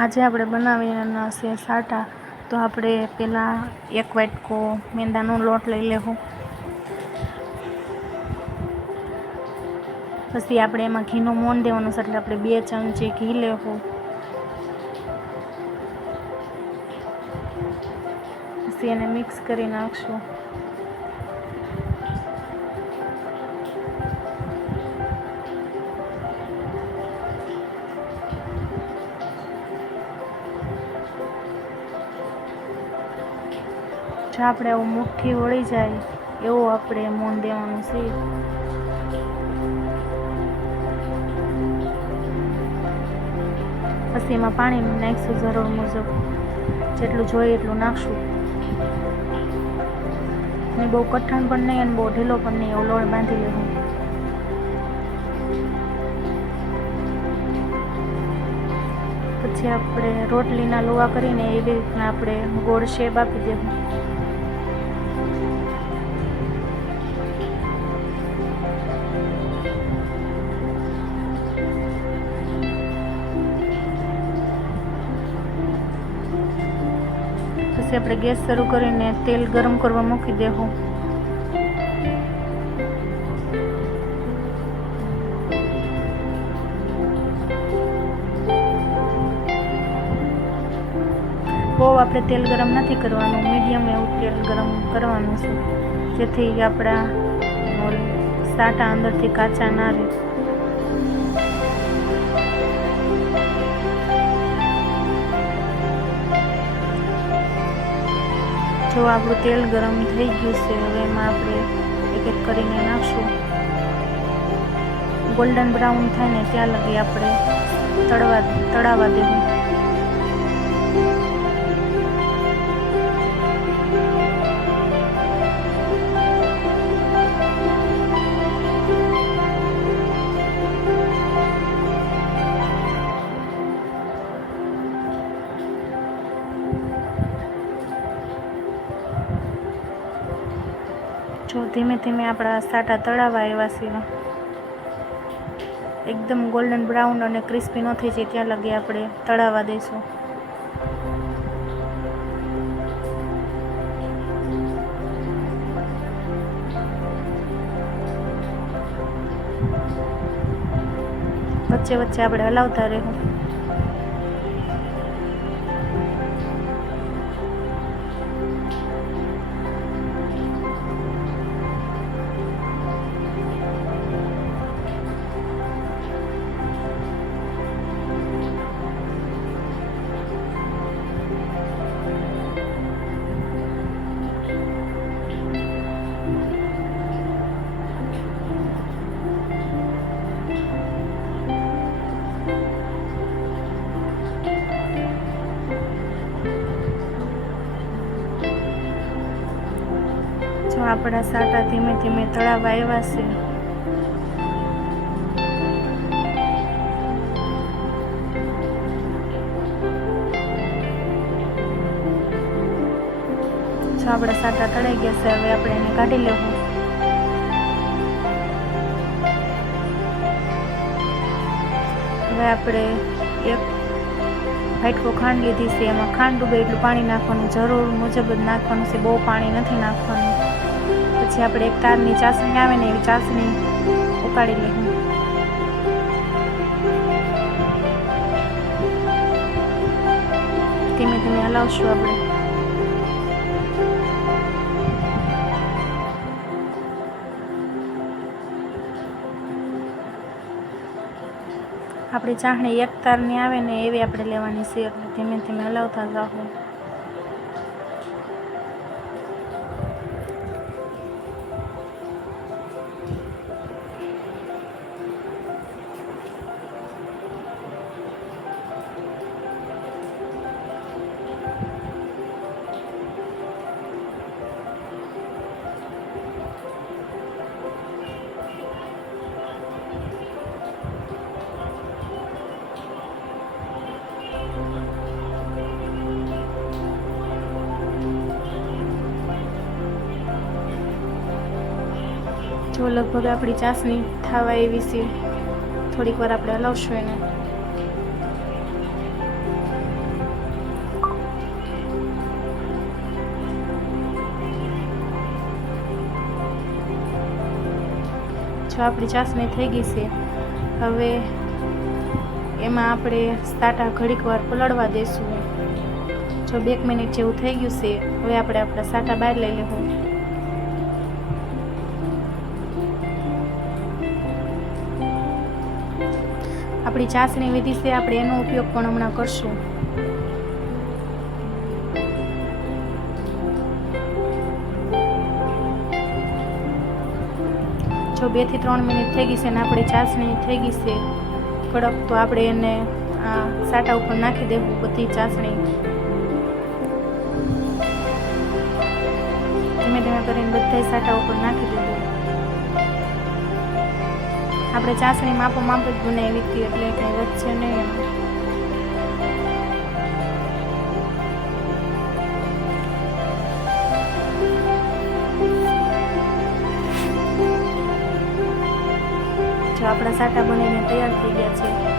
આજે આપણે બનાવવાના છે સાટા. તો આપણે પહેલાં એક વાટકો મેંદાનો લોટ લઈ લેવું. પછી આપણે એમાં ઘીનું મોણ દેવાનું છે, એટલે આપણે 2 ચમચી ઘી લેવું. પછી એને મિક્સ કરી નાખશું. જો આપણે આવું મુઠ્ઠી વળી જાય એવું આપણે મોણ દેવાનું છે. પછી એમાં પાણી નાખીશું જરૂર મુજબ, જેટલું જોઈએ એટલું નાખશું. ને બહુ કઠણ પણ નહીં અને બહુ ઢીલો પણ નહીં, એવો લોટ બાંધી લેવું. પછી આપણે રોટલીના લુવા કરીને એવી રીતના આપણે ગોળ શેપ આપી દેવું. પછી આપણે ગેસ શરૂ કરીને તેલ ગરમ કરવા મૂકી દેવું. બહુ આપણે તેલ ગરમ નથી કરવાનું, મીડિયમ એવું તેલ ગરમ કરવાનું છે, જેથી આપણા સાટા અંદરથી કાચા ના રહે. જો આપણું તેલ ગરમ થઈ ગયું છે, હવે એમાં આપણે એક એક કરીને નાખશું. ગોલ્ડન બ્રાઉન થાય ને ત્યાં લગી આપણે તળાવવા દેવું. જો ધીમે ધીમે આપણા સાટા તળાવવા એવા છે. એકદમ ગોલ્ડન બ્રાઉન અને ક્રિસ્પી ન થઈ જાય ત્યાં લગી આપણે તળાવવા દઈશું. વચ્ચે વચ્ચે આપણે હલાવતા રહેવું. જો આપણા સાટા ધીમે ધીમે તળાવવા આવ્યા છે. જો આપણા સાટા તળાઈ ગયા છે, હવે આપણે એને કાઢી લેવું. હવે આપણે એક વાટકો ખાંડ લીધી છે, એમાં ખાંડ ડૂબે એટલું પાણી નાખવાનું, જરૂર મુજબ જ નાખવાનું છે, બહુ પાણી નથી નાખવાનું. પછી આપણે એક તારની ચાસણી આવે ને એવી ચાસણી ઉકાળી લેવું. ધીમે ધીમે હલાવશું આપણે. આપણી ચાસણી એક તારની આવે ને એવી આપણે લેવાની છે, એટલે ધીમે ધીમે હલાવતા જાઓ. જો લગભગ આપણી ચાસણી થવા એવી છે, થોડીક વાર આપણે હલાવશું એને. જો આપણી ચાસણી થઈ ગઈ છે. હવે એમાં આપણે સાટા ઘડીક વાર પલળવા દઈશું. જો 2 મિનિટ જેવું થઈ ગયું છે. હવે આપણે આપણા સાટા બહાર લઈ લેવું. આપણી ચાસણી વિધિ છે, આપણે એનો ઉપયોગ પણ હમણાં કરશું. જો 2 થી 3 મિનિટ થઈ ગઈ છે ને આપણી ચાસણી થઈ ગઈ છે કડક, તો આપણે એને આ સાટા ઉપર નાખી દેવું બધી ચાસણી. ધીમે ધીમે કરીને બધા સાટા ઉપર નાખી દેવું. આપણે ચાસણી માપ જ બનાવી હતી એટલે કંઈ વચ્ચે નહીં. જો આપણા સાટા બનીને તૈયાર થઈ ગયા છે.